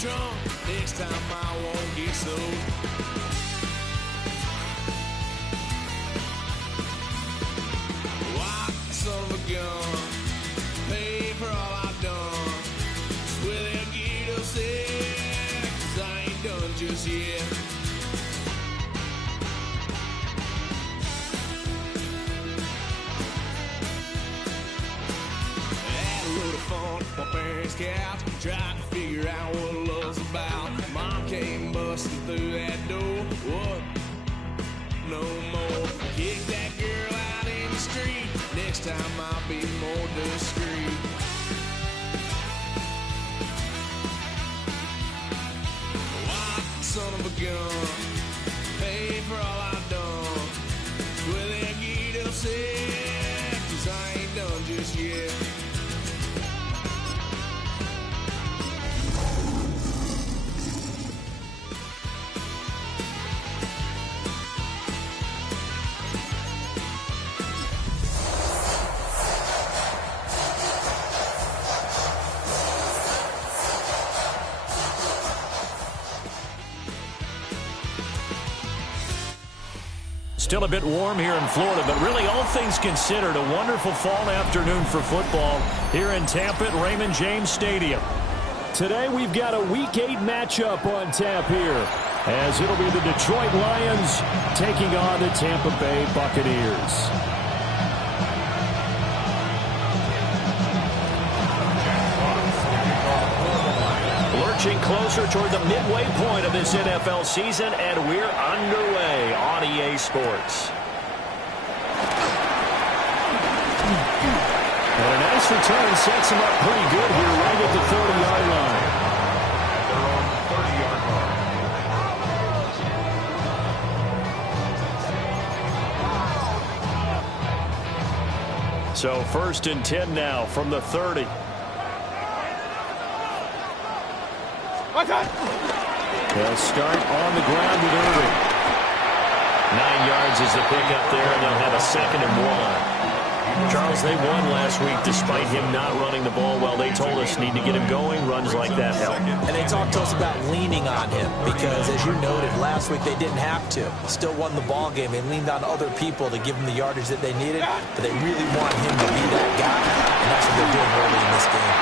drunk, next time I won't get so. Why, son of a gun, pay for all I've done. Swear they'll get upset, 'cause I ain't done just yet. Had a load of fun on my parents' couch, trying to figure out what love's about. Mom came busting through that door. What? No more. Kick that girl out in the street. Next time I'll be more discreet. Why, son of a gun, pay for all I've done. Well, they get upset, 'cause I ain't done just yet. Still a bit warm here in Florida, but really all things considered, a wonderful fall afternoon for football here in Tampa at Raymond James Stadium. Today we've got a Week 8 matchup on tap here, as it'll be the Detroit Lions taking on the Tampa Bay Buccaneers. Lurching closer toward the midway point of this NFL season, and we're underway on EA Sports. And a nice return sets him up pretty good here right at the 30-yard line. So 1st and 10 now from the 30. They'll start on the ground with Irving. 9 yards is the pickup there, and they'll have a 2nd and 1. Charles, they won last week despite him not running the ball well. They told us need to get him going. Runs like that help. And they talked to us about leaning on him because, as you noted, last week they didn't have to. Still won the ball game. They leaned on other people to give them the yardage that they needed, but they really want him to be that guy, and that's what they're doing early in this game.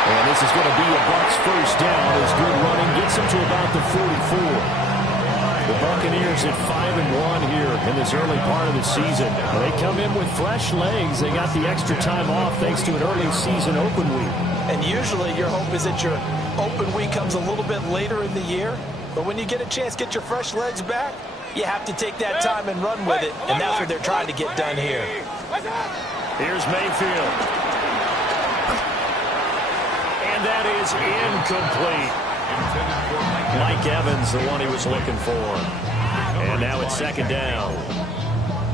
And this is going to be a Bucs first down as good running gets them to about the 44. The Buccaneers at 5-1 here in this early part of the season. They come in with fresh legs. They got the extra time off thanks to an early season open week. And usually your hope is that your open week comes a little bit later in the year. But when you get a chance to get your fresh legs back, you have to take that time and run with it. And that's what they're trying to get done here. Here's Mayfield. And that is incomplete. Mike Evans, the one he was looking for. And now it's 2nd down.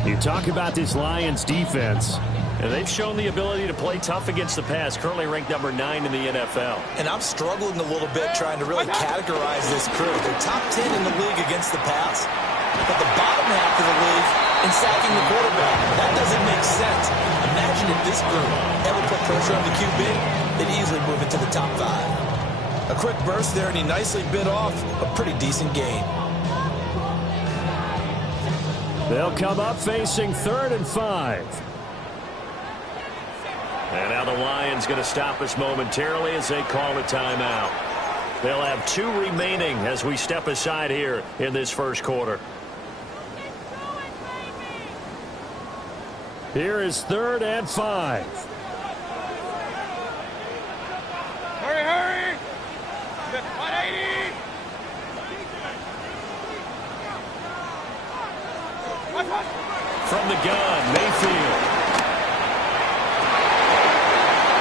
You talk about this Lions defense, and they've shown the ability to play tough against the pass, currently ranked number 9 in the NFL. And I'm struggling a little bit trying to really categorize this crew. They're top 10 in the league against the pass, but the bottom half of the league in sacking the quarterback. That doesn't make sense. Imagine if this group ever put pressure on the QB, they'd easily move into the top 5. A quick burst there, and he nicely bit off a pretty decent gain. They'll come up facing 3rd and 5. And now the Lions going to stop us momentarily as they call a timeout. They'll have 2 remaining as we step aside here in this first quarter. Here is 3rd and 5. Hurry, hurry! 180! From the gun, Mayfield.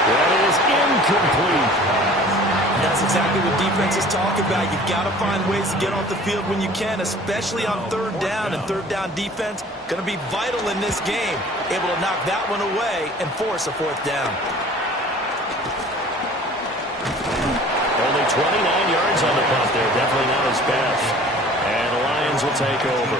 That is incomplete. That's exactly what defenses talk about. You've got to find ways to get off the field when you can, especially on 3rd down. And 3rd down defense going to be vital in this game. Able to knock that one away and force a 4th down. Only 29 yards on the punt there. Definitely not his best. And the Lions will take over.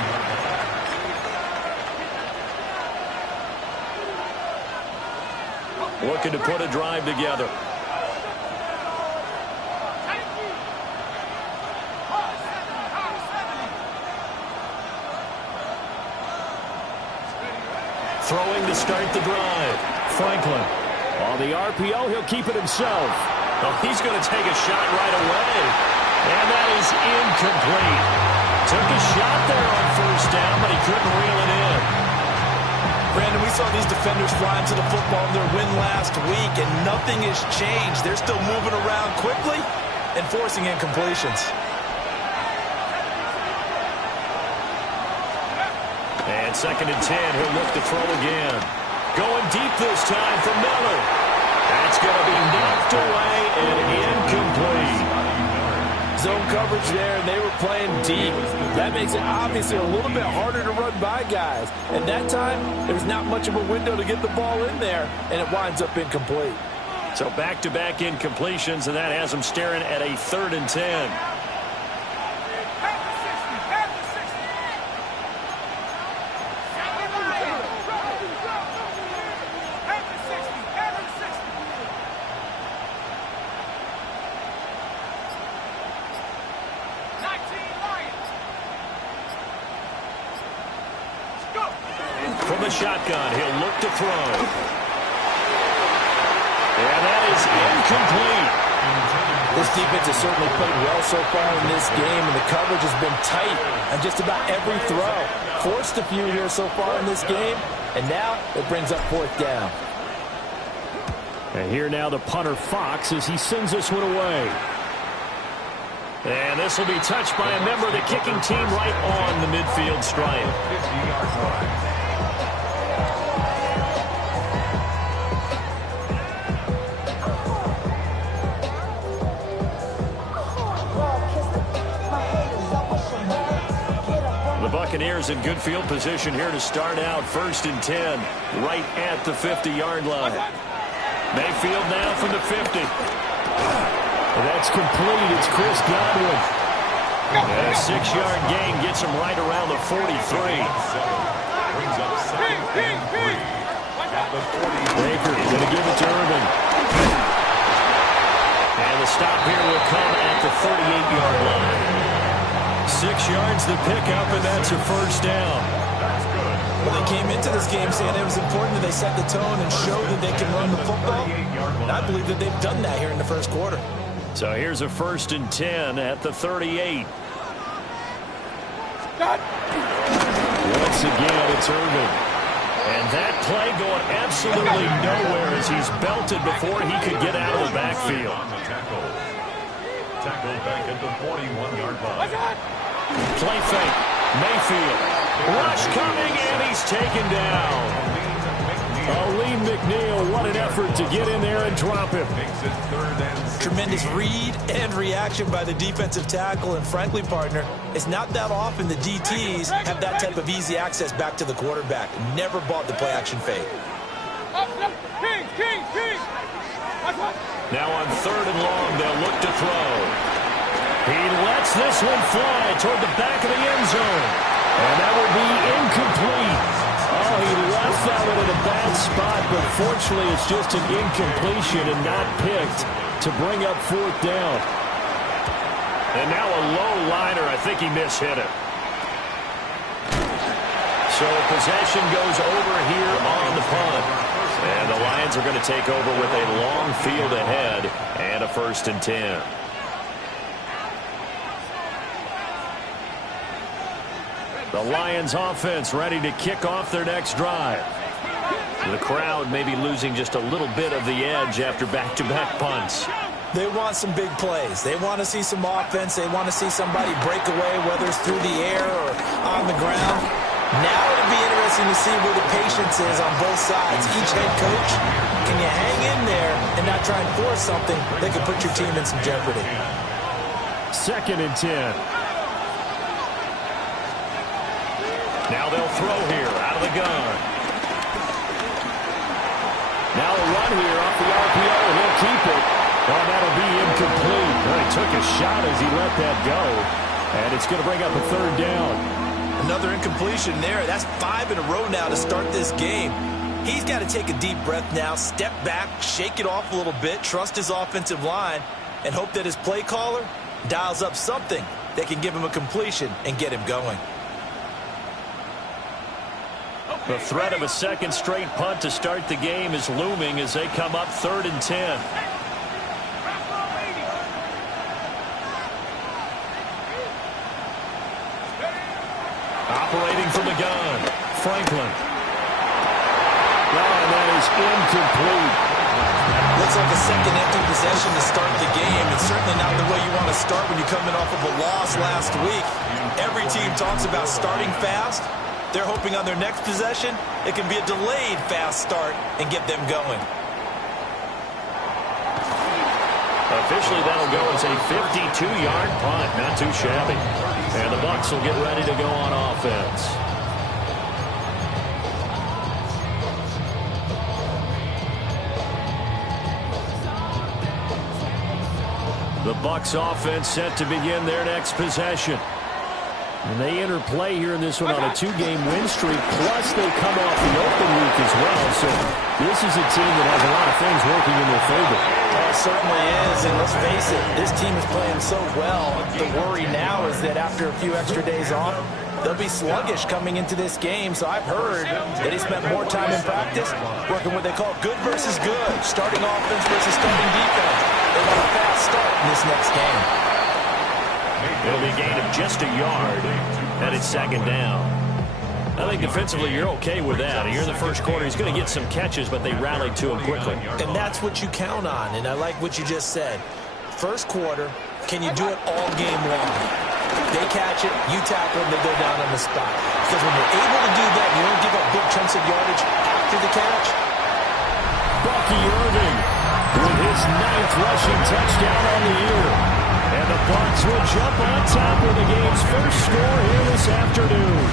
Looking to put a drive together. Throwing to start the drive. Franklin. On the RPO, he'll keep it himself. Oh, he's going to take a shot right away. And that is incomplete. Took a shot there on first down, but he couldn't reel it in. Brandon, we saw these defenders fly into the football in their win last week, and nothing has changed. They're still moving around quickly and forcing incompletions. And 2nd and 10, he'll look to throw again. Going deep this time for Miller. That's going to be knocked away and incomplete. Zone coverage there, and they were playing deep. That makes it obviously a little bit harder to run by guys. At that time, there's not much of a window to get the ball in there, and it winds up incomplete. So back-to-back incompletions, and that has them staring at a 3rd and 10. From the shotgun, he'll look to throw. And that is incomplete. This defense has certainly played well so far in this game, and the coverage has been tight on just about every throw. Forced a few here so far in this game, and now it brings up 4th down. And here now the punter Fox as he sends this one away. And this will be touched by a member of the kicking team right on the midfield stripe. 50-yard line. The Buccaneers in good field position here to start out. 1st and 10, right at the 50-yard line. Mayfield now from the 50. That's complete. It's Chris Godwin. And a 6-yard gain gets him right around the 43. Baker going to give it to Irvin. And the stop here will come at the 38-yard line. 6 yards the pickup, and that's a 1st down. Well, they came into this game saying it was important that they set the tone and show that they can run the football. And I believe that they've done that here in the 1st quarter. So here's a 1st and 10 at the 38. Once again, it's Irvin. And that play going absolutely nowhere as he's belted before he could get out of the backfield. Tackle back at the 41-yard line. Play fake. Mayfield. Rush coming, and he's taken down. Lee McNeil, what an effort to get in there and drop him. Tremendous read and reaction by the defensive tackle, and frankly, partner, it's not that often the DTs have that type of easy access back to the quarterback. Never bought the play-action fake. Now on 3rd and long, they'll look to throw. He lets this one fly toward the back of the end zone. And that will be incomplete. Oh, he left that one in a bad spot, but fortunately it's just an incompletion and not picked to bring up 4th down. And now a low liner. I think he mishit it. So possession goes over here on the punt. And the Lions are going to take over with a long field ahead and a 1st and 10. The Lions offense ready to kick off their next drive. The crowd maybe losing just a little bit of the edge after back-to-back punts. They want some big plays. They want to see some offense. They want to see somebody break away, whether it's through the air or on the ground. Now it'll be interesting to see where the patience is on both sides. Each head coach, can you hang in there and not try and force something that could put your team in some jeopardy? 2nd and 10. Now they'll throw here out of the gun. Now a run here off the RPO, and he'll keep it. Oh, that'll be incomplete. Well, he took a shot as he let that go, and it's going to bring up a 3rd down. Another incompletion there. That's 5 in a row now to start this game. He's got to take a deep breath now, step back, shake it off a little bit, trust his offensive line, and hope that his play caller dials up something that can give him a completion and get him going. The threat of a second straight punt to start the game is looming as they come up 3rd and 10. Operating from the gun, Franklin. And that is incomplete. Looks like a second empty possession to start the game. It's certainly not the way you want to start when you're coming off of a loss last week. Every team talks about starting fast. They're hoping on their next possession, it can be a delayed fast start and get them going. Officially, that'll go as a 52-yard punt. Not too shabby. And the Bucs will get ready to go on offense. The Bucs offense set to begin their next possession. And they enter play here in this one on a 2-game win streak, plus they come off the open week as well. So this is a team that has a lot of things working in their favor. It certainly is, and let's face it, this team is playing so well. The worry now is that after a few extra days off, they'll be sluggish coming into this game. So I've heard that he spent more time in practice working what they call good versus good, starting offense versus starting defense. They want a fast start in this next game. It'll be a gain of just a yard, and it's 2nd down. I think defensively you're okay with that. Here in the first quarter, he's going to get some catches, but they rallied to him quickly. And that's what you count on, and I like what you just said. First quarter, can you do it all game long? They catch it, you tackle them, they go down on the spot. Because when you're able to do that, you don't give up big chunks of yardage after the catch. Bucky Irving with his 9th rushing touchdown on the year. And the Bucs will jump on top with the game's first score here this afternoon.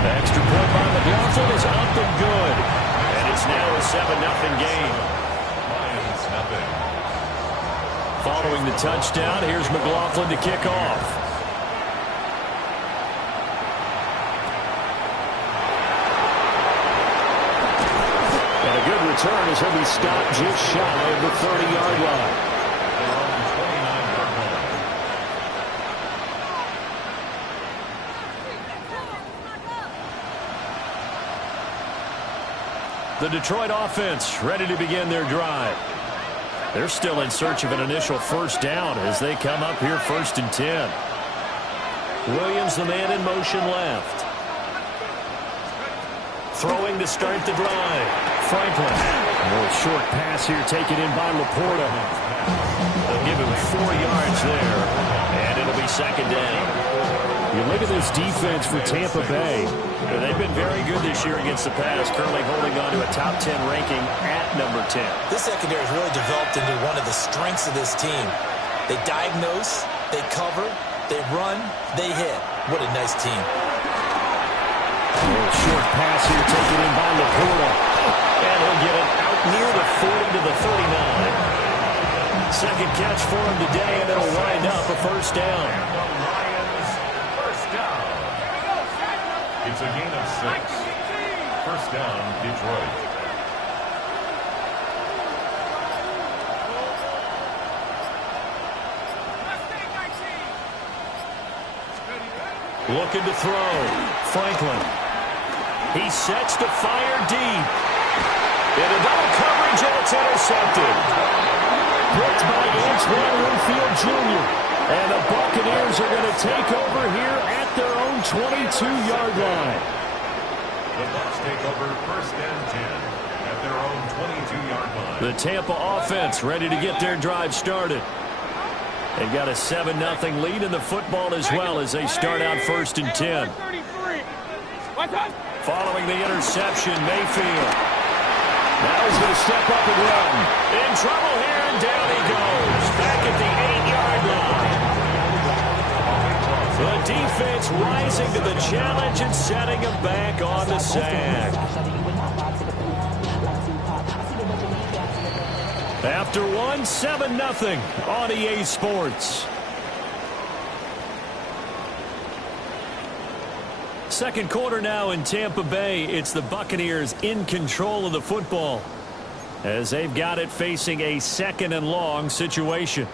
The extra point by McLaughlin is up and good. And it's now a 7-0 game. Following the touchdown, here's McLaughlin to kick off. Return as he'll be stopped just shy of the 30-yard line. The Detroit offense ready to begin their drive. They're still in search of an initial first down as they come up here 1st and 10. Williams, the man in motion left. Throwing to start the drive. Franklin. A little short pass here taken in by Laporta. They'll give him 4 yards there. And it'll be 2nd down. You look at this defense for Tampa Bay. They've been very good this year against the pass, currently holding on to a top 10 ranking at number 10. This secondary has really developed into one of the strengths of this team. They diagnose, they cover, they run, they hit. What a nice team. A little short pass here taken in by Laporta. And he'll get it out near the 40 to the 39. Second catch for him today, and it'll wind up a first down. First down. It's a gain of 6. First down, Detroit. Looking to throw. Franklin. He sets to fire deep. Into double coverage, and it's intercepted. Picked by Antoine Winfield Jr. And the Buccaneers are going to take over here at their own 22-yard line. The Bucs take over 1st and 10 at their own 22-yard line. The Tampa offense ready to get their drive started. They've got a 7-0 lead in the football as well as they start out 1st and 10. Following the interception, Mayfield. Now he's going to step up and run. In trouble here, and down he goes. Back at the 8-yard line. The defense rising to the challenge and setting him back on the sack. After 7-0 on EA Sports. Second quarter now in Tampa Bay. It's the Buccaneers in control of the football as they've got it facing a 2nd and long situation.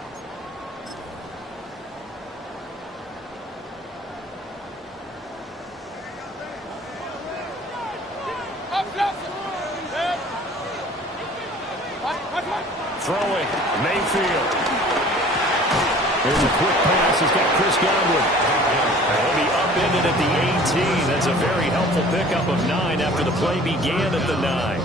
Mayfield. Here's a quick pass. He's got Chris Godwin. He'll be upended at the 18. That's a very helpful pickup of 9 after the play began at the 9.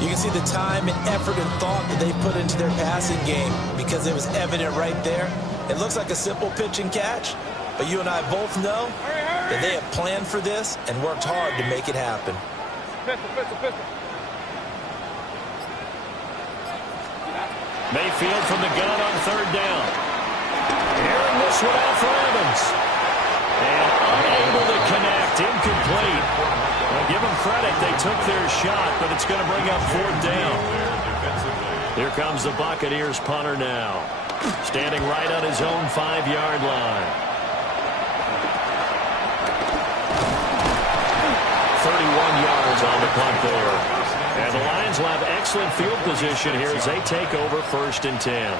You can see the time and effort and thought that they put into their passing game because it was evident right there. It looks like a simple pitch and catch, but you and I both know that they have planned for this and worked hard to make it happen. Mayfield from the gun on 3rd down. Airing this one out for Evans. And unable to connect. Incomplete. Well, give them credit. They took their shot, but it's going to bring up 4th down. Here comes the Buccaneers punter now. Standing right on his own 5-yard line. 31 yards on the punt there. And the Lions will have excellent field position here as they take over 1st and 10.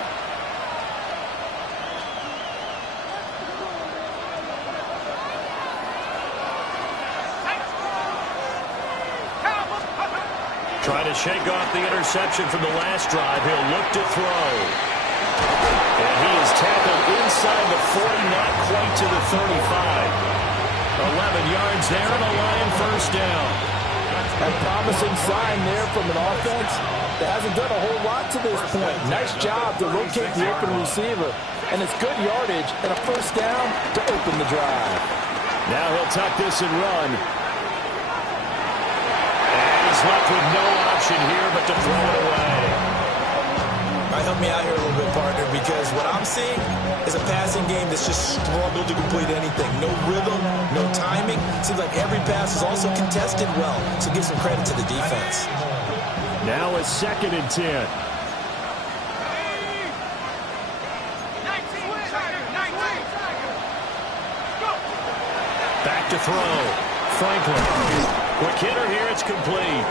Trying to shake off the interception from the last drive. He'll look to throw. And he is tackled inside the 40, not quite to the 35. 11 yards there and a Lion 1st down. A promising sign there from an offense that hasn't done a whole lot to this point. Nice job to locate the open receiver. And it's good yardage and a 1st down to open the drive. Now he'll tuck this and run. And he's left with no option here but to throw it away. All right, help me out here a little bit, partner, because what I'm seeing is a passing game that's just struggled to complete anything. No rhythm, no timing. Seems like every pass is also contested well, so give some credit to the defense. Now it's 2nd and 10. Back to throw. Franklin. Quick hitter here, it's complete.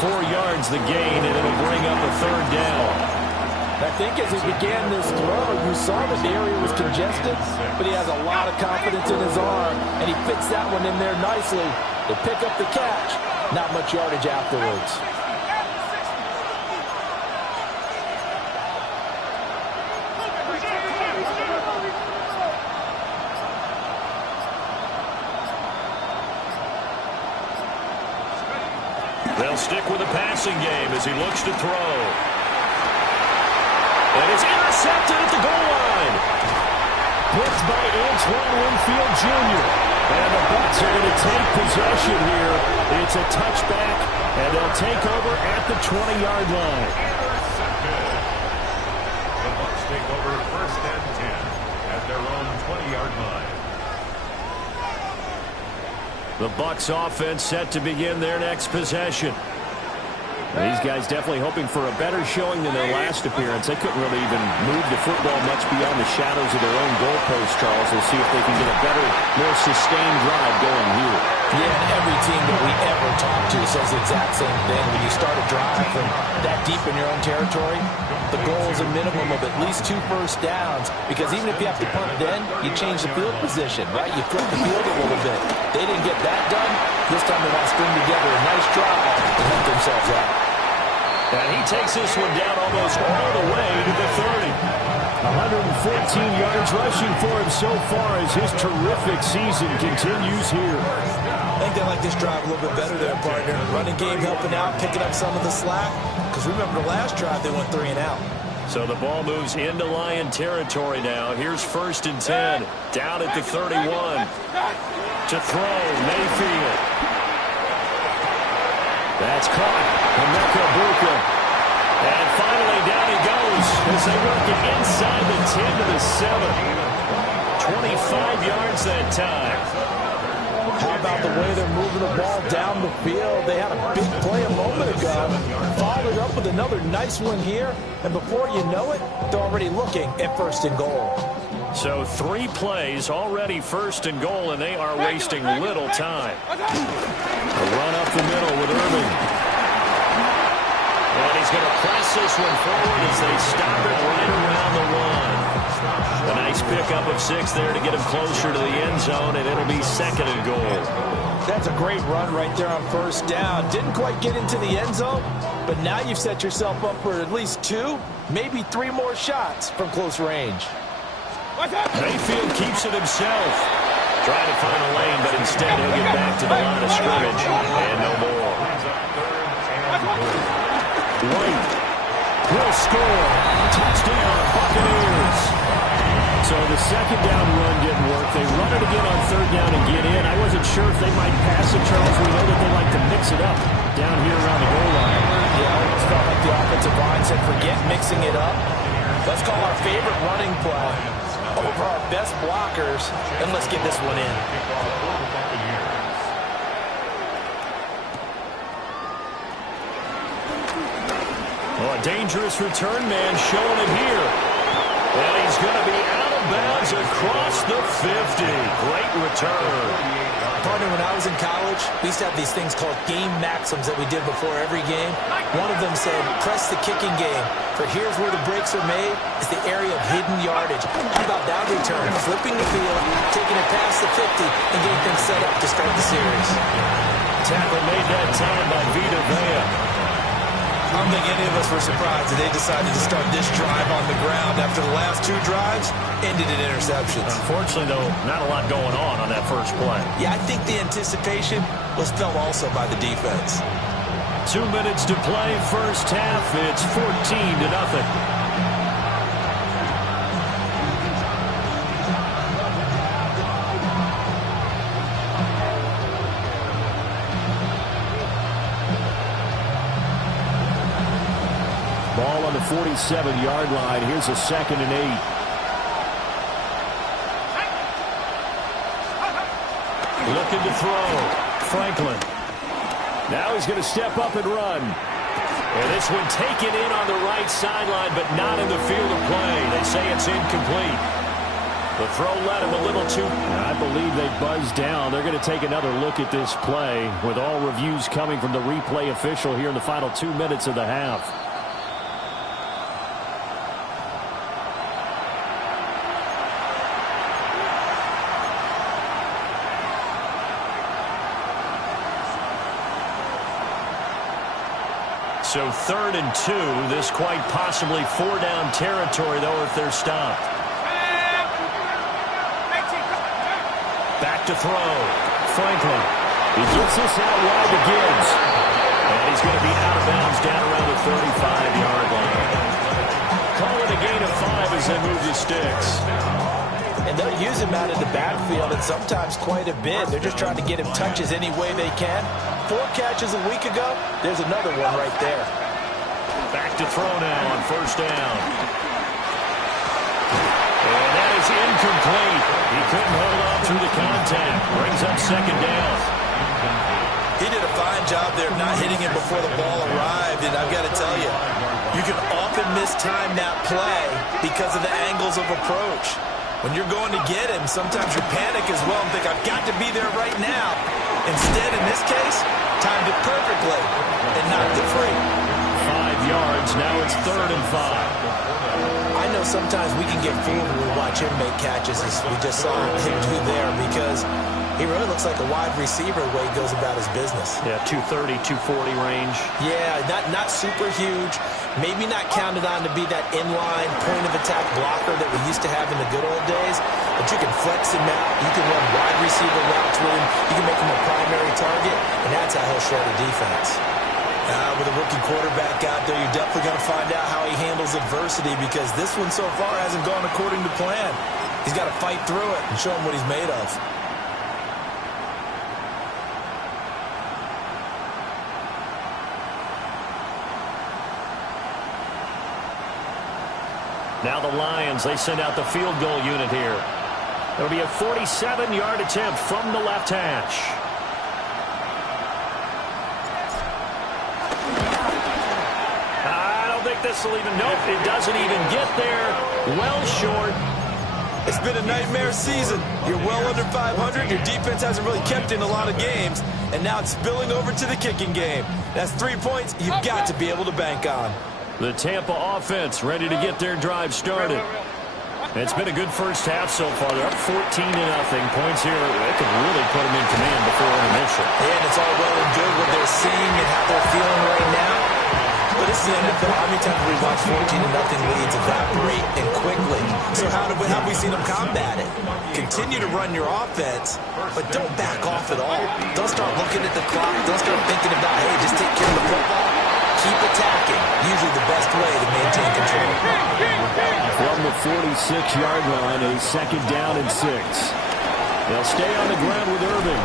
4 yards the gain, and it'll bring up a 3rd down. I think as he began this throw, you saw that the area was congested, but he has a lot of confidence in his arm, and he fits that one in there nicely to pick up the catch. Not much yardage afterwards. They'll stick with the passing game as he looks to throw. And it's intercepted at the goal line. Blitzed by Antoine Winfield Jr. And the Bucs are going to take possession here. It's a touchback, and they'll take over at the 20-yard line. The Bucs take over 1st and 10 at their own 20-yard line. The Bucs offense set to begin their next possession. These guys definitely hoping for a better showing than their last appearance. They couldn't really even move the football much beyond the shadows of their own goalpost, Charles. They'll see if they can get a better, more sustained drive going here. Yeah, and every team that we ever talk to says the exact same thing. When you start a drive from that deep in your own territory, the goal is a minimum of at least 2 first downs, because even if you have to punt then, you change the field position, right? You flip the field a little bit. They didn't get that done. This time they want to string together a nice drive to help themselves out. And he takes this one down almost all the way to the 30. 114 yards rushing for him so far as his terrific season continues here. I think they like this drive a little bit better there, partner. Running game helping out, picking up some of the slack. Because remember the last drive, they went 3 and out. So the ball moves into Lion territory now. Here's 1st and 10. Down at the 31. To throw, Mayfield. That's caught. Emeka Egbuka. And finally, down he goes as they work it inside the 10 to the 7. 25 yards that time. How about the way they're moving the ball down the field? They had a big play a moment ago. Followed it up with another nice one here. And before you know it, they're already looking at 1st and goal. So 3 plays already 1st and goal, and they are wasting little time. A run up the middle with Irving. And he's going to press this one forward as they stop it right around the 1. A nice pickup of 6 there to get him closer to the end zone, and it'll be 2nd and goal. That's a great run right there on 1st down. Didn't quite get into the end zone, but now you've set yourself up for at least 2, maybe 3 more shots from close range. Mayfield keeps it himself. Trying to find a lane, but instead he'll get back to the line of scrimmage. And no more. White will score. Touchdown, Buccaneers. So the second down run didn't work. They run it again on third down and get in. I wasn't sure if they might pass it, Charles. We know that they like to mix it up down here around the goal line. Yeah, I almost felt like the offensive line said, forget mixing it up. Let's call our favorite running play over our best blockers, and let's get this one in. Well, a dangerous return man showing it here. And he's going to be out of bounds across the 50. Great return. Partner, when I was in college, we used to have these things called game maxims that we did before every game. One of them said, press the kicking game. For here's where the breaks are made, is the area of hidden yardage. How about that return? Flipping the field, taking it past the 50, and getting things set up to start the series. Tackle made that time by Vita Vea. I don't think any of us were surprised that they decided to start this drive on the ground after the last 2 drives ended in interceptions. Unfortunately, though, not a lot going on that first play. Yeah, I think the anticipation was felt also by the defense. 2 minutes to play, first half. It's 14-0. Ball on the 47-yard line. Here's a 2nd and 8. Looking to throw. Franklin. Now he's going to step up and run. And this one taken in on the right sideline, but not in the field of play. They say it's incomplete. The throw led him a little too. I believe they buzzed down. They're going to take another look at this play with all reviews coming from the replay official here in the final 2 minutes of the half. So 3rd and 2. This quite possibly 4-down territory, though, if they're stopped. Back to throw. Franklin. He gets this out wide to Gibbs. And he's going to be out of bounds down around the 35-yard line. Call it a gain of 5 as they move the sticks. And they'll use him out of the backfield, and sometimes quite a bit. They're just trying to get him touches any way they can. 4 catches a week ago. There's another one right there. Back to throw now on first down. And that is incomplete. He couldn't hold on through the contact. Brings up 2nd down. He did a fine job there not hitting him before the ball arrived, and I've got to tell you, you can often mistime that play because of the angles of approach. When you're going to get him, sometimes you panic as well and think, I've got to be there right now. Instead, in this case, timed it perfectly and knocked it free. 5 yards. Now it's 3rd and 5. I know sometimes we can get fooled when we watch him make catches, as we just saw him do there, because he really looks like a wide receiver the way he goes about his business. Yeah, 230, 240 range. Yeah, not super huge. Maybe not counted on to be that inline point-of-attack blocker that we used to have in the good old days. But you can flex him out. You can run wide receiver routes with him. You can make him a primary target, and that's how he'll shred a defense. With a rookie quarterback out there, you're definitely going to find out how he handles adversity, because this one so far hasn't gone according to plan. He's got to fight through it and show him what he's made of. Now the Lions, they send out the field goal unit here. It'll be a 47-yard attempt from the left hash. I don't think this will even, nope, it doesn't even get there. Well short. It's been a nightmare season. You're well under 500. Your defense hasn't really kept in a lot of games. And now it's spilling over to the kicking game. That's 3 points you've got to be able to bank on. The Tampa offense ready to get their drive started. It's been a good first half so far. They're up 14-0. Points here, they could really put them in command before intermission. And it's all well and good what they're seeing and how they're feeling right now. this is the NFL. How many times have we watched 14-0 leads evaporate and quickly? So how have we seen them combat it? Continue to run your offense, but don't back off at all. Don't start looking at the clock. Don't start thinking about, hey, just take care of the football. Keep attacking. Usually the best way to maintain control. From the 46-yard line, a second down and 6. They'll stay on the ground with Irving.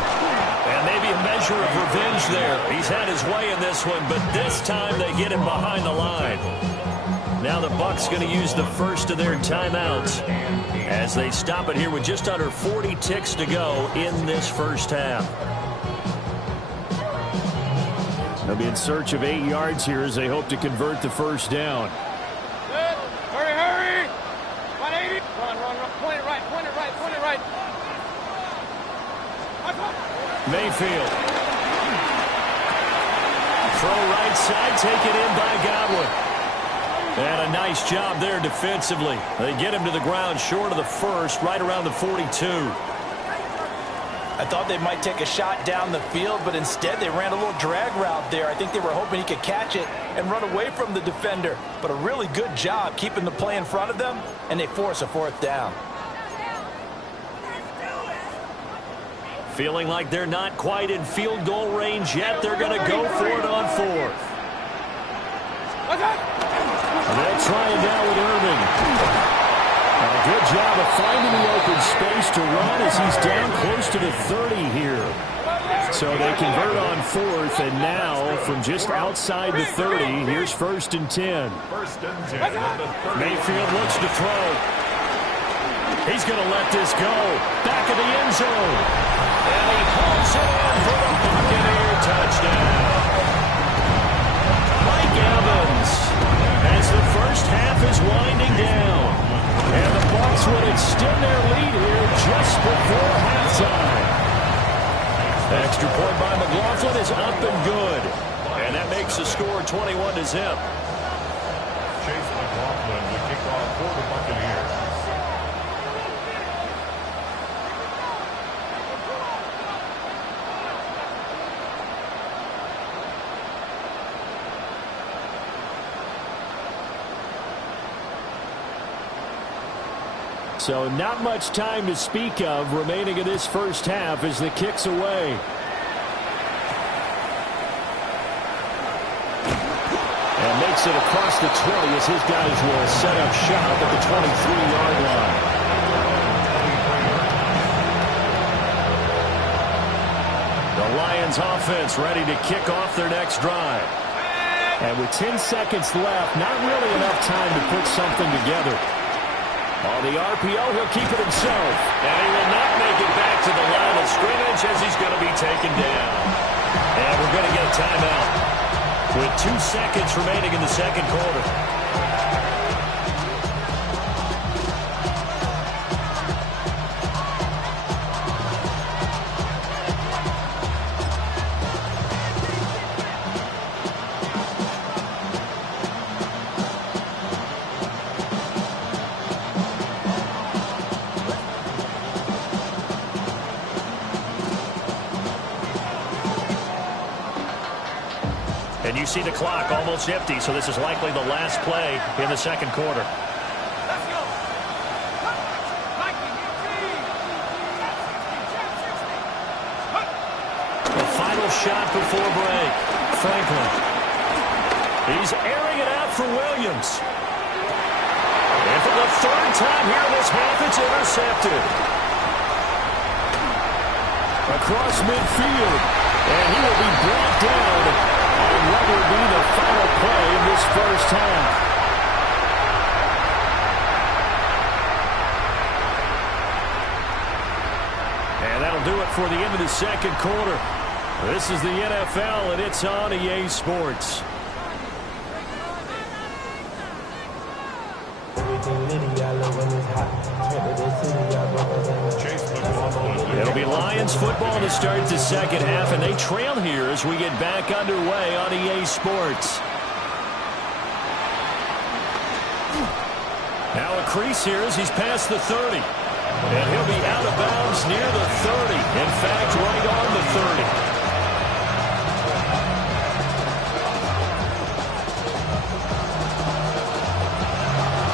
And maybe a measure of revenge there. He's had his way in this one, but this time they get him behind the line. Now the Bucs going to use the first of their timeouts as they stop it here with just under 40 ticks to go in this first half. They'll be in search of 8 yards here as they hope to convert the first down. Good. Hurry. 180. Run. Point it right. Mayfield. Throw right side, taken in by Godwin. And a nice job there defensively. They get him to the ground short of the first, right around the 42. I thought they might take a shot down the field, but instead they ran a little drag route there. I think they were hoping he could catch it and run away from the defender. But a really good job keeping the play in front of them, and they force a fourth down. Feeling like they're not quite in field goal range yet. They're going to go for it on fourth. And they'll try it down with Irving. And a good job of finding the open space to run as he's down close to the 30 here. So they convert on fourth, and now from just outside the 30, here's 1st and 10. Mayfield looks to throw. He's going to let this go. Back of the end zone. And he pulls it in for the Buccaneer touchdown. Mike Evans, as the first half is winding down. And the Bucs will extend their lead here just before halftime. Extra point by McLaughlin is up and good. And that makes the score 21-0. Chase McLaughlin will kick off for the Buccaneers. So not much time to speak of remaining in this first half as the kick's away. And makes it across the 20 as his guys will set up shop at the 23-yard line. The Lions offense ready to kick off their next drive. And with 10 seconds left, not really enough time to put something together. On the RPO, he'll keep it himself. And he will not make it back to the line of scrimmage as he's going to be taken down. And we're going to get a timeout with 2 seconds remaining in the second quarter. And you see the clock almost empty, so this is likely the last play in the second quarter. The final shot before break. Franklin. He's airing it out for Williams. And for the third time here in this half, it's intercepted. Across midfield. And he will be brought down on what will be the final play in this first half. And that'll do it for the end of the second quarter. This is the NFL, and it's on EA Sports. It'll be Lions football to start the second half, and they trail here as we get back underway on EA Sports. Now a crease here as he's past the 30. And he'll be out of bounds near the 30. In fact, right on the 30.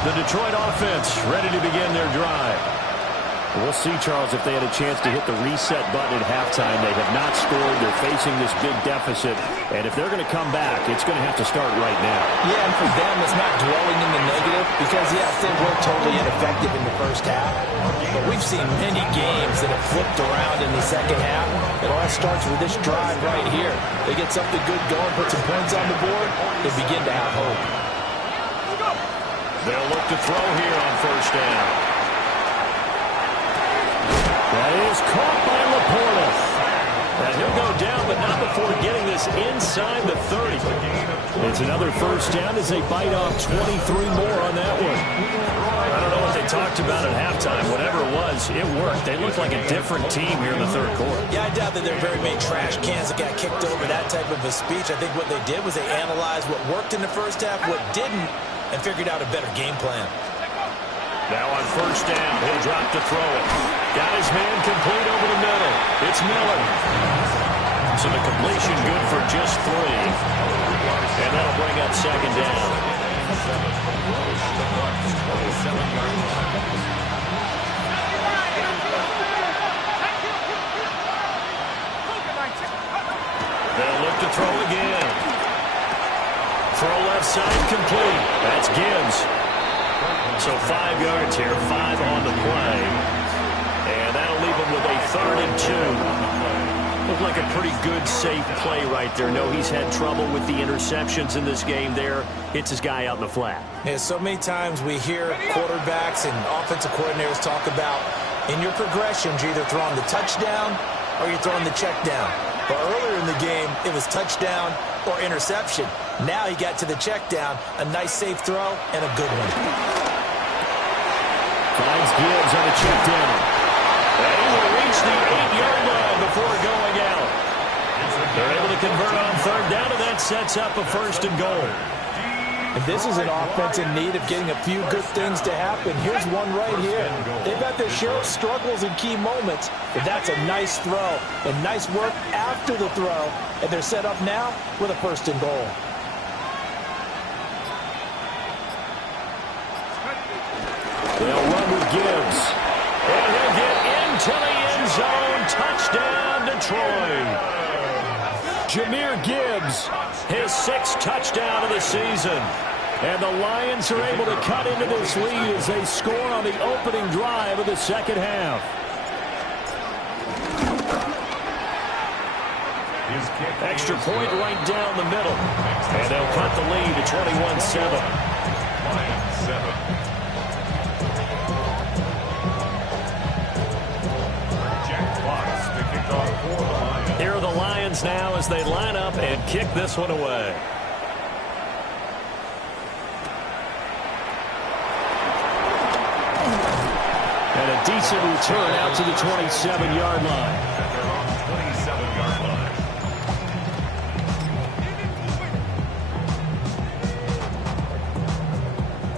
The Detroit offense ready to begin their drive. We'll see, Charles, if they had a chance to hit the reset button at halftime. They have not scored. They're facing this big deficit. And if they're going to come back, it's going to have to start right now. Yeah, and for them, it's not dwelling in the negative because, yes, they were totally ineffective in the first half. But we've seen many games that have flipped around in the second half. It all starts with this drive right here. They get something good going, put some points on the board, they begin to have hope. They'll look to throw here on first down. That is caught by Laporta. And he'll go down, but not before getting this inside the 30. It's another first down as they bite off 23 more on that one. I don't know what they talked about at halftime. Whatever it was, it worked. They looked like a different team here in the third quarter. Yeah, I doubt that there are very many trash cans that got kicked over, that type of a speech. I think what they did was they analyzed what worked in the first half, what didn't, and figured out a better game plan. Now on first down, he'll drop to throw it. Got his man complete over the middle. It's Miller. So the completion good for just 3. And that'll bring up second down. They'll look to throw again. Throw left side complete. That's Gibbs. So 5 yards here, 5 on the play. And that'll leave him with a 3rd and 2. Looked like a pretty good, safe play right there. No, he's had trouble with the interceptions in this game there. Hits his guy out in the flat. Yeah, so many times we hear quarterbacks and offensive coordinators talk about in your progressions, you're either throwing the touchdown or you're throwing the check down. But earlier in the game, it was touchdown or interception. Now he got to the check down, a nice safe throw, and a good one. Finds Gibbs on the check down. And he will reach the 8-yard line before going out. They're able to convert on 3rd down, and that sets up a 1st and goal. And this is an offense in need of getting a few good things to happen. Here's one right here. They've got their share of struggles in key moments, but that's a nice throw and nice work after the throw. And they're set up now with a 1st and goal. They'll run with Gibbs. And he'll get into the end zone. Touchdown, Detroit. Jahmyr Gibbs, his 6th touchdown of the season. And the Lions are able to cut into this lead as they score on the opening drive of the second half. Extra point right down the middle. And they'll cut the lead to 21-7. Here are the Lions now as they line up and kick this one away. And a decent return out to the 27-yard line.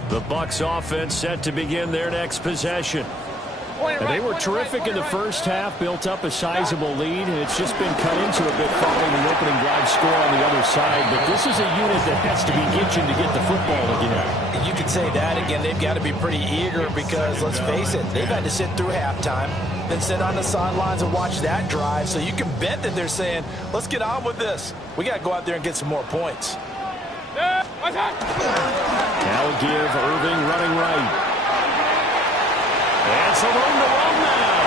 The Bucs offense set to begin their next possession. And they were terrific in the first half, built up a sizable lead, and it's just been cut into a bit following the opening drive score on the other side. But this is a unit that has to be itching to get the football again. You could say that. Again, they've got to be pretty eager because, let's face it, they've had to sit through halftime, then sit on the sidelines and watch that drive. So you can bet that they're saying, let's get on with this. We got to go out there and get some more points. Now give Irving running right. And some room to run now.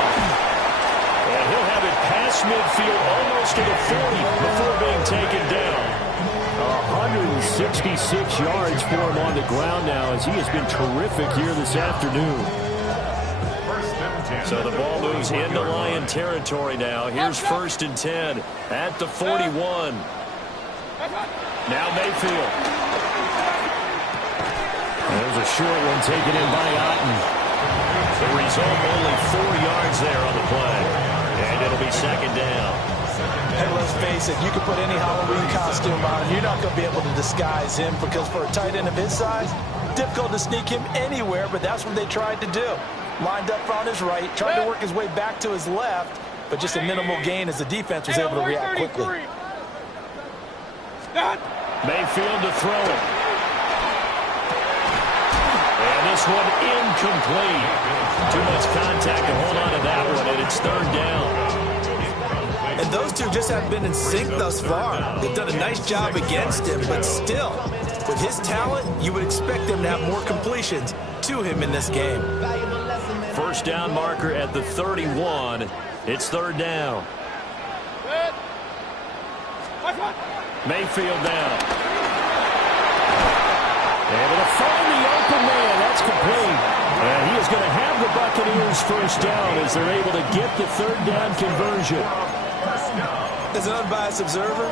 And he'll have it past midfield almost to the 40 before being taken down. 166 yards for him on the ground now as he has been terrific here this afternoon. So the ball moves into Lion territory now. Here's 1st and 10 at the 41. Now Mayfield. There's a short one taken in by Otten. The result, only 4 yards there on the play. And it'll be 2nd down. And let's face it, you can put any Halloween costume on, you're not going to be able to disguise him because for a tight end of his size, difficult to sneak him anywhere, but that's what they tried to do. Lined up on his right, tried to work his way back to his left, but just a minimal gain as the defense was able to react quickly. Mayfield to throw it. And this one incomplete. Too much contact to hold on to that one, and it's third down. And those two just haven't been in sync thus far. They've done a nice job against him, but still, with his talent, you would expect them to have more completions to him in this game. First down marker at the 31. It's third down. Mayfield down. Able to find the open man. That's complete. And he is going to have the Buccaneers first down as they're able to get the third down conversion. As an unbiased observer,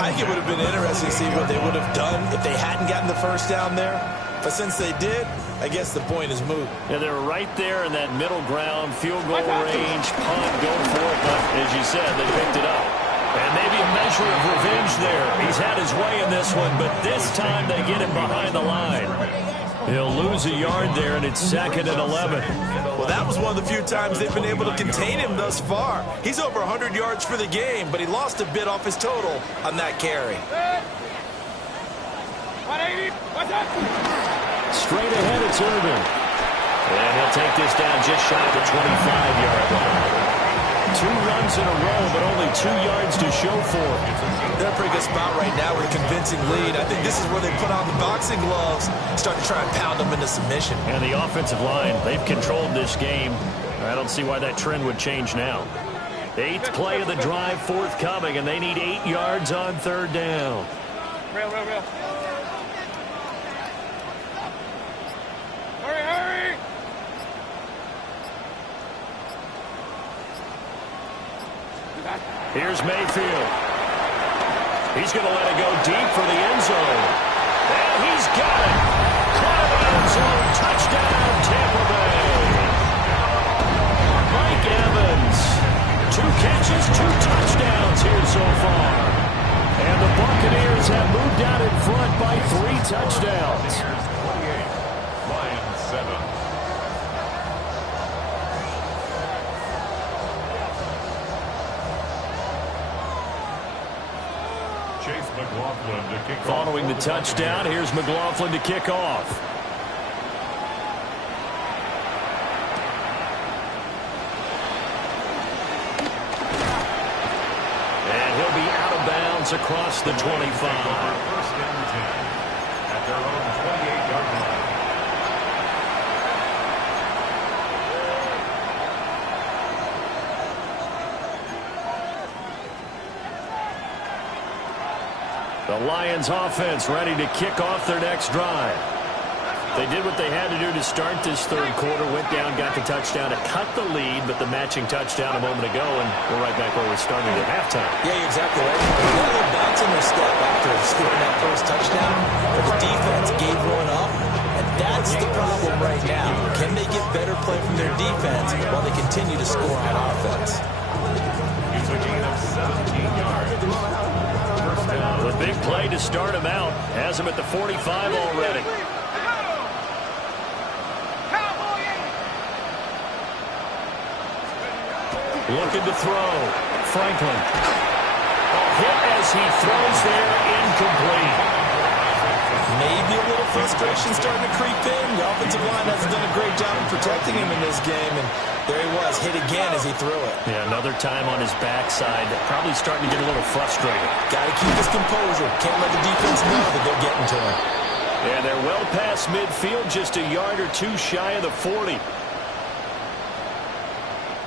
I think it would have been interesting to see what they would have done if they hadn't gotten the first down there. But since they did, I guess the point is moot. Yeah, they were right there in that middle ground, field goal range, punt, go for it. But as you said, they picked it up. And maybe a measure of revenge there. He's had his way in this one, but this time they get him behind the line. He'll lose a yard there, and it's 2nd and 11. Well, that was one of the few times they've been able to contain him thus far. He's over 100 yards for the game, but he lost a bit off his total on that carry. Straight ahead, it's Irvin. And he'll take this down just shy of the 25-yard line. 2 runs in a row, but only 2 yards to show for it. They're in a pretty good spot right now with a convincing lead. I think this is where they put on the boxing gloves, start to try and pound them into submission. And the offensive line, they've controlled this game. I don't see why that trend would change now. 8th play of the drive forthcoming, and they need 8 yards on third down. Real. Hurry! Here's Mayfield. He's going to let it go deep for the end zone. And he's got it. Caught in the end zone. Touchdown, Tampa Bay. Mike Evans. 2 catches, 2 touchdowns here so far. And the Buccaneers have moved out in front by 3 touchdowns. 28, Lions 7. Following the touchdown, here's McLaughlin to kick off. And he'll be out of bounds across the 25. First and 10 at their own 28-yard line. The Lions offense ready to kick off their next drive. They did what they had to do to start this third quarter, went down, got the touchdown to cut the lead, but the matching touchdown a moment ago, and we're right back where we started at halftime. Yeah, you're exactly right. They got a little bounce in their step after scoring that first touchdown, but the defense gave one up, and that's the problem right now. Can they get better play from their defense while they continue to score on offense? It's a gain of 17 yards. The big play to start him out. Has him at the 45 already. Looking to throw. Franklin. A hit as he throws there, incomplete. Maybe a little frustration starting to creep in. The offensive line hasn't done a great job of protecting him in this game, and there he was, hit again as he threw it. Yeah, another time on his backside. Probably starting to get a little frustrated. Got to keep his composure. Can't let the defense know that they're getting to him. And they're well past midfield, just a yard or 2 shy of the 40.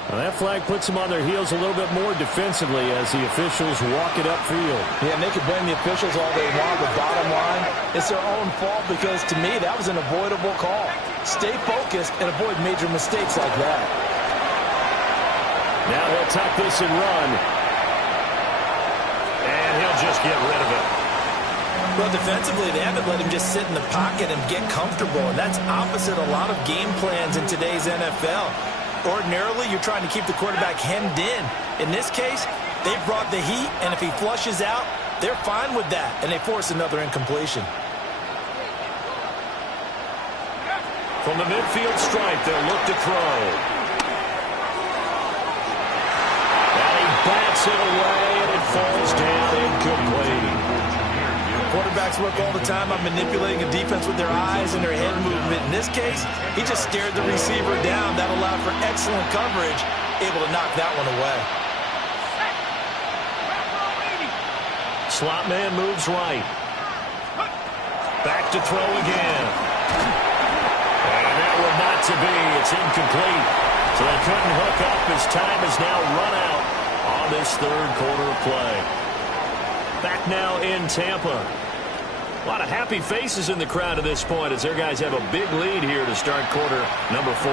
Well, that flag puts them on their heels a little bit more defensively as the officials walk it upfield. Yeah, and they can blame the officials all they want, but bottom line, it's their own fault because, to me, that was an avoidable call. Stay focused and avoid major mistakes like that. Now he'll tuck this and run. And he'll just get rid of it. Well, defensively, they haven't let him just sit in the pocket and get comfortable, and that's opposite a lot of game plans in today's NFL. Ordinarily, you're trying to keep the quarterback hemmed in. In this case, they brought the heat, and if he flushes out, they're fine with that, and they force another incompletion. From the midfield stripe, they'll look to throw. And he bats it away, and it falls down incomplete. quarterbacks work all the time on manipulating a defense with their eyes and their head movement. In this case, he just stared the receiver down. That allowed for excellent coverage, able to knock that one away. Slot man moves right. Back to throw again. And that one not to be. It's incomplete. So they couldn't hook up as time is now run out on this third quarter of play. Back now in Tampa. A lot of happy faces in the crowd at this point as their guys have a big lead here to start quarter number 4.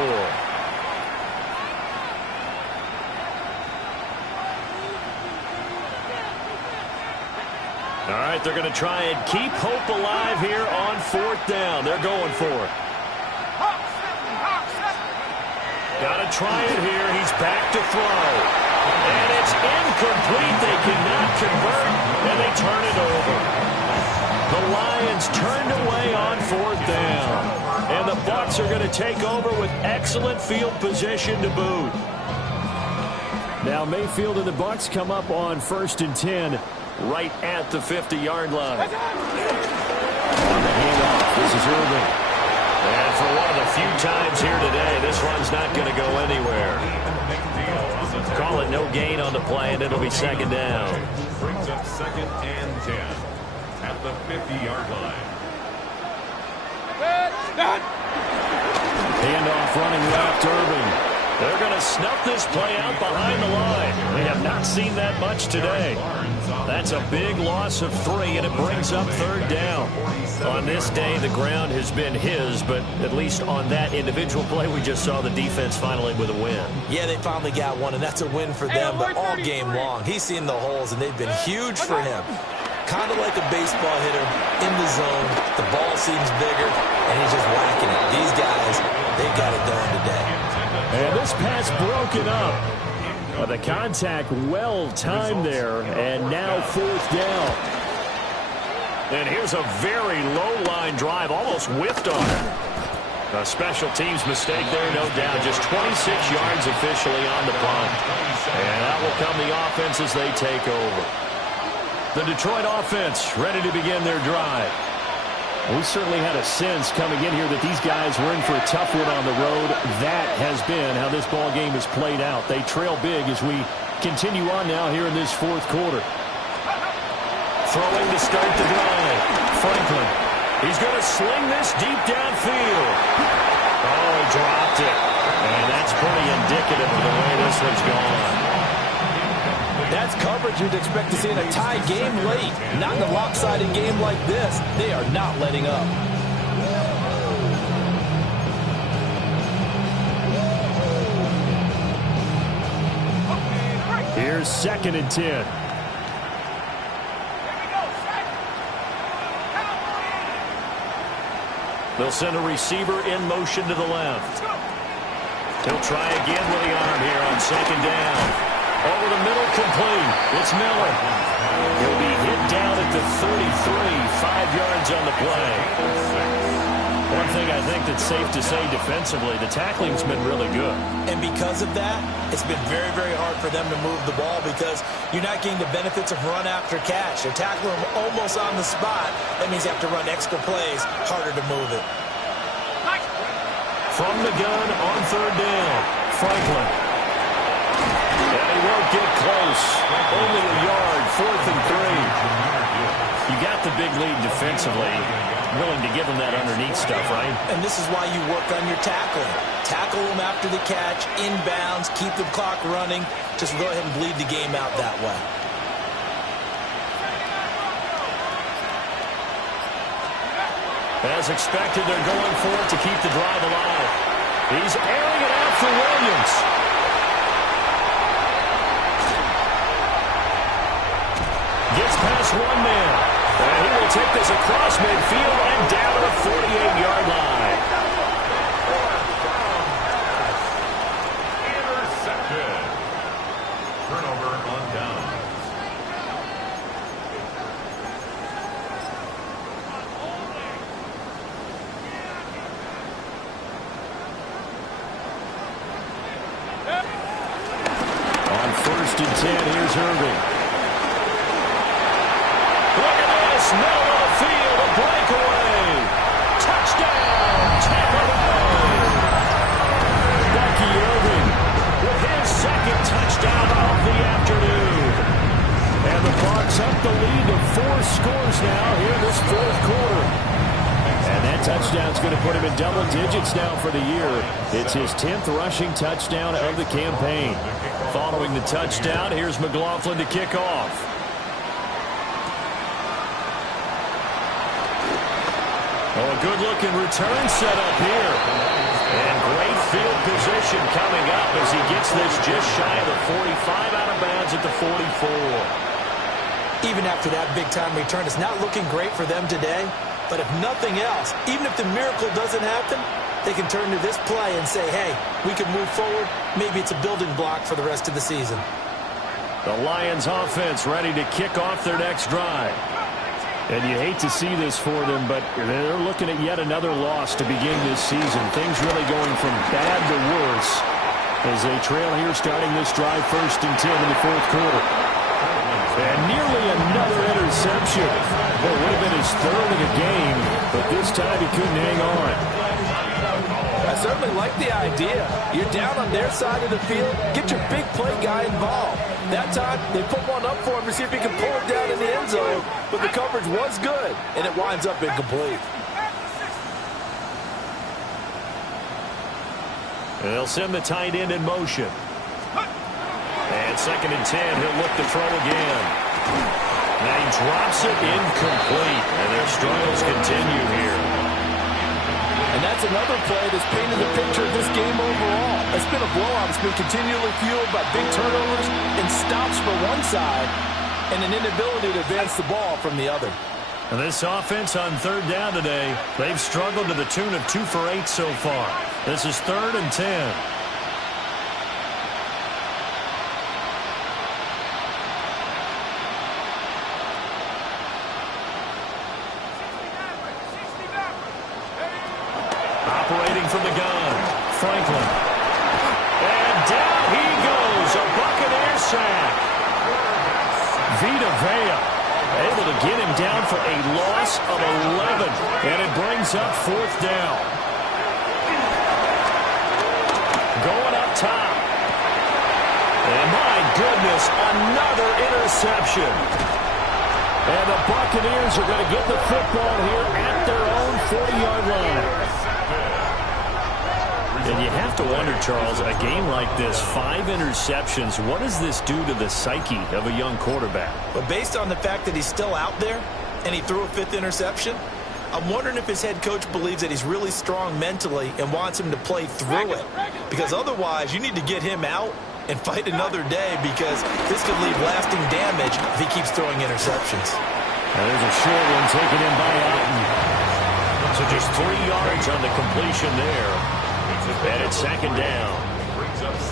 All right, they're going to try and keep hope alive here on 4th down. They're going for it. Got to try it here. He's back to throw. And it's incomplete. They cannot convert, and they turn it over. The Lions turned away on 4th down. And the Bucs are going to take over with excellent field position to boot. Now Mayfield and the Bucs come up on 1st and 10. Right at the 50-yard line. On the handoff, this is Irving. And for one of the few times here today, this run's not going to go anywhere. Call it no gain on the play, and it'll be 2nd down. Brings up 2nd and 10 at the 50-yard line. Handoff running left, Irving. They're going to snuff this play out behind the line. We have not seen that much today. That's a big loss of 3, and it brings up 3rd down. On this day, the ground has been his, but at least on that individual play, we just saw the defense finally with a win. Yeah, they finally got one, and that's a win for them, but all game long, he's seen the holes, and they've been huge for him. Kind of like a baseball hitter in the zone. The ball seems bigger, and he's just whacking it. These guys, they got it done today. And this pass broken up. The contact well timed there, and now 4th down. And here's a very low line drive, almost whiffed on it. A special teams mistake there, no doubt. Just 26 yards officially on the punt. And that will come the offense as they take over. The Detroit offense ready to begin their drive. We certainly had a sense coming in here that these guys were in for a tough one on the road. That has been how this ball game has played out. They trail big as we continue on now here in this 4th quarter. Throwing to start the drive. Franklin. He's going to sling this deep downfield. Oh, he dropped it. And that's pretty indicative of the way this one's gone. That's coverage you'd expect to see in a tie game late. Not in a lopsided game like this. They are not letting up. Here's 2nd and 10. They'll send a receiver in motion to the left. He'll try again with the arm here on 2nd down. Over the middle, complete. It's Miller. He'll be hit down at the 33, 5 yards on the play. One thing I think that's safe to say defensively, the tackling's been really good. And because of that, it's been very, very hard for them to move the ball because you're not getting the benefits of run after catch. They're tackling them almost on the spot. That means you have to run extra plays, harder to move it. From the gun on 3rd down, Franklin. And he won't get close. Only a yard, 4th and 3. You got the big lead defensively. Willing to give them that underneath stuff, right? And this is why you work on your tackling. Tackle them after the catch, inbounds, keep the clock running. Just go ahead and bleed the game out that way. As expected, they're going for it to keep the drive alive. He's airing it out for Williams. Gets past one man. And he will take this across midfield and down to the 48-yard line. Intercepted. Turnover on down. On 1st and 10, here's Irving. Look at this, middle of the touchdown's going to put him in double digits now for the year. It's his 10th rushing touchdown of the campaign. Following the touchdown, here's McLaughlin to kick off. Oh, a good-looking return set up here. And great field position coming up as he gets this just shy of the 45, out of bounds at the 44. Even after that big-time return, it's not looking great for them today. But if nothing else, even if the miracle doesn't happen, they can turn to this play and say, hey, we can move forward. Maybe it's a building block for the rest of the season. The Lions offense ready to kick off their next drive. And you hate to see this for them, but they're looking at yet another loss to begin this season. Things really going from bad to worse as they trail here starting this drive 1st and 10 in the 4th quarter. And nearly another interception. Well, it would have been his 3rd of the game, but this time he couldn't hang on. I certainly like the idea. You're down on their side of the field. Get your big play guy involved. That time, they put one up for him to see if he can pull it down in the end zone. But the coverage was good, and it winds up incomplete. And they'll send the tight end in motion. And 2nd and 10, he'll look to throw again. And he drops it incomplete. And their struggles continue here. And that's another play that's painted the picture of this game overall. It's been a blowout. It's been continually fueled by big turnovers and stops for one side and an inability to advance the ball from the other. And this offense on 3rd down today, they've struggled to the tune of 2 for 8 so far. This is 3rd and 10. From the gun, Franklin. And down he goes, a Buccaneer sack. Vita Vea able to get him down for a loss of 11, and it brings up 4th down. Going up top. And my goodness, another interception. And the Buccaneers are going to get the football here at their own 40-yard line. And you have to wonder, Charles, a game like this, 5 interceptions, what does this do to the psyche of a young quarterback? But based on the fact that he's still out there and he threw a 5th interception, I'm wondering if his head coach believes that he's really strong mentally and wants him to play through it. Because otherwise, you need to get him out and fight another day, because this could leave lasting damage if he keeps throwing interceptions. And there's a short one taken in by Alton. So just 3 yards on the completion there. And it's 2nd down.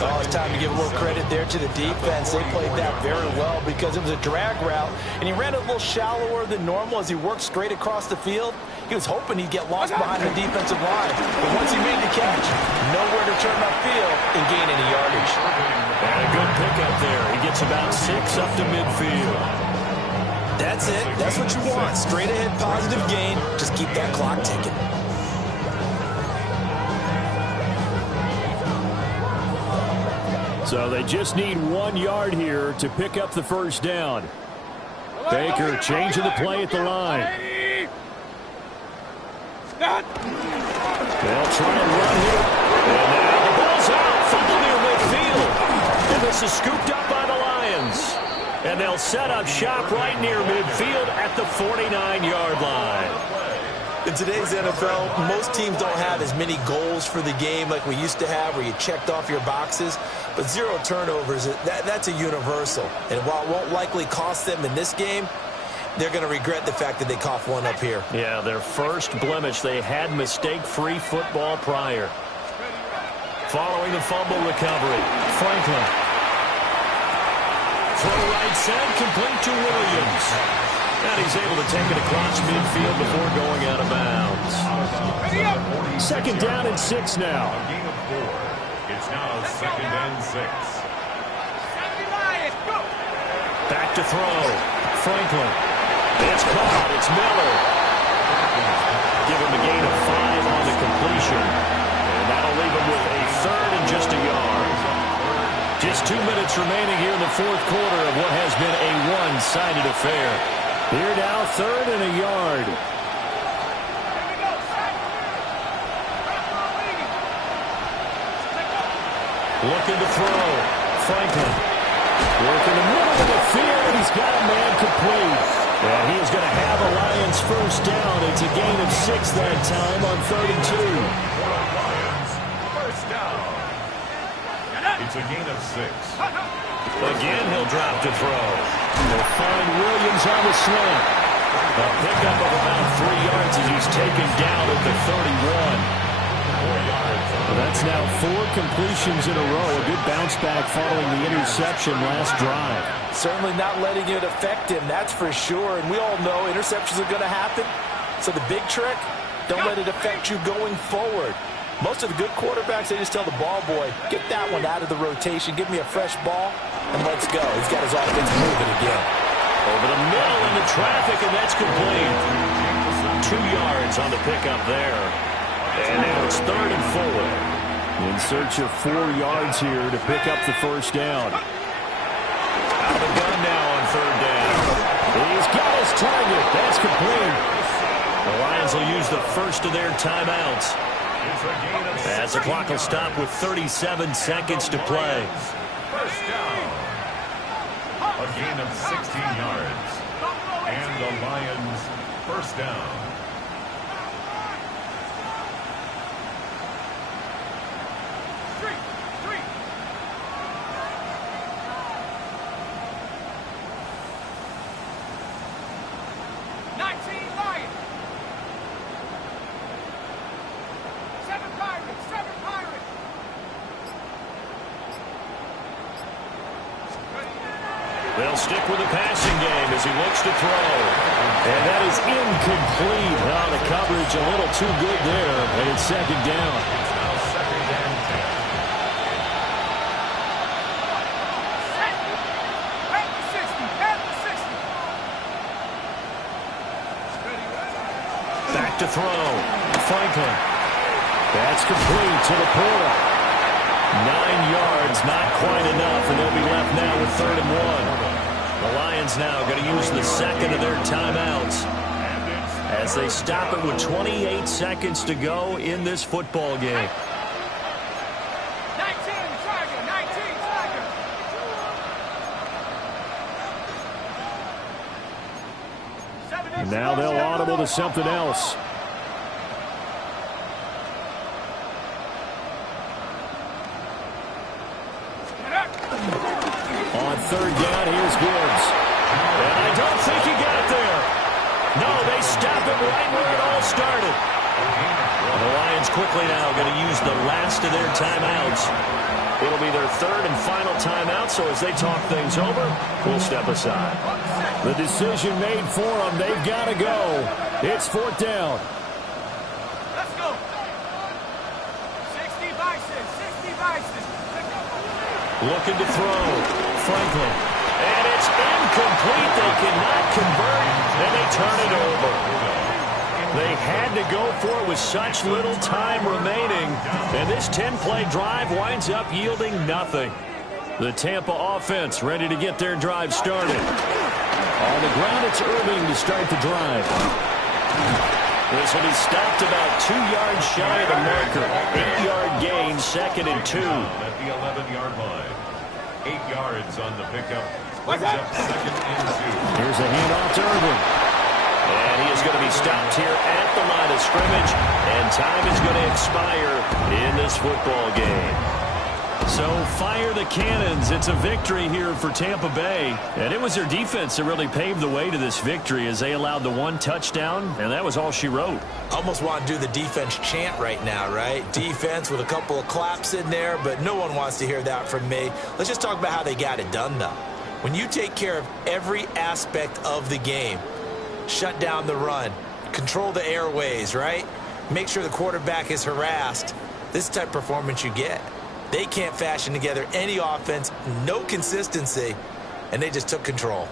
Oh, it's time to give a little credit there to the defense. They played that very well because it was a drag route, and he ran a little shallower than normal as he worked straight across the field. He was hoping he'd get lost behind the defensive line. But once he made the catch, nowhere to turn upfield and gain any yardage. And a good pickup there. He gets about 6 up to midfield. That's it. That's what you want. Straight ahead positive gain. Just keep that clock ticking. So they just need 1 yard here to pick up the 1st down. Baker changing the play at the line. They'll try and run here. And now the ball's out. Fumble near midfield. And this is scooped up by the Lions. And they'll set up shop right near midfield at the 49-yard line. In today's NFL, most teams don't have as many goals for the game like we used to have, where you checked off your boxes. But 0 turnovers, that's a universal. And while it won't likely cost them in this game, they're going to regret the fact that they coughed one up here. Yeah, their first blemish. They had mistake-free football prior. Following the fumble recovery, Franklin. Throw right side, complete to Williams. And he's able to take it across midfield before going out of bounds. 2nd down and 6 now. A game of 4. It's now 2nd and 6. Back to throw. Franklin. It's caught. It's Miller. Give him a gain of 5 on the completion. And that'll leave him with a 3rd and just a yard. Just 2 minutes remaining here in the 4th quarter of what has been a one-sided affair. Here now, 3rd and a yard. Looking to throw. Franklin. Working the middle of the field. He's got a man complete. And he is going to have a Lions first down. It's a gain of 6 that time on 32. Lions, first down. It's a gain of 6. Again, he'll drop to throw. They'll find Williams on the slant. A pickup of about 3 yards as he's taken down at the 31. 4 yards. That's now 4 completions in a row. A good bounce back following the interception last drive. Certainly not letting it affect him, that's for sure. And we all know interceptions are going to happen. So the big trick, don't let it affect you going forward. Most of the good quarterbacks, they just tell the ball boy, get that one out of the rotation, give me a fresh ball, and let's go. He's got his offense moving again. Over the middle into traffic, and that's complete. 2 yards on the pickup there. And now it's 3rd and 4. In search of 4 yards here to pick up the first down. Out of the gun now on 3rd down. He's got his target. That's complete. The Lions will use the first of their timeouts, as the clock will stop with 37 seconds to play. First down. A gain of 16 yards. And the Lions first down. They'll stick with the passing game as he looks to throw. And that is incomplete. Oh, the coverage a little too good there, and it's 2nd down. It's now 2nd and 10. Back to throw. Franklin. That's complete to the Porter. 9 yards, not quite enough, and they'll be left now with 3rd and 1. The Lions now going to use the second of their timeouts as they stop it with 28 seconds to go in this football game. 19, Tiger, 19, Tiger. And now they'll audible to something else. On 3rd down, here's Gibbs. And I don't think he got there. No, they stop him right where it all started. And the Lions quickly now going to use the last of their timeouts. It'll be their 3rd and final timeout, so as they talk things over, we'll step aside. The decision made for them. They've got to go. It's 4th down. Let's go. 60 vices, 60 vices. Looking to throw. Franklin. And it's incomplete. They cannot convert, and they turn it over. They had to go for it with such little time remaining, and this 10-play drive winds up yielding nothing. The Tampa offense ready to get their drive started. On the ground, it's Irving to start the drive. This will be stopped about 2 yards shy of the marker. 8-yard gain, 2nd and 2. At the 11-yard line. 8 yards on the pickup. Brings up 2nd and 2. Here's a handoff to Irving. And he is going to be stopped here at the line of scrimmage. And time is going to expire in this football game. So fire the cannons. It's a victory here for Tampa Bay. And it was their defense that really paved the way to this victory as they allowed the 1 touchdown, and that was all she wrote. Almost want to do the defense chant right now, right? Defense with a couple of claps in there, but no one wants to hear that from me. Let's just talk about how they got it done, though. When you take care of every aspect of the game, shut down the run, control the airways, right? Make sure the quarterback is harassed. This is the type of performance you get. They can't fashion together any offense, no consistency, and they just took control.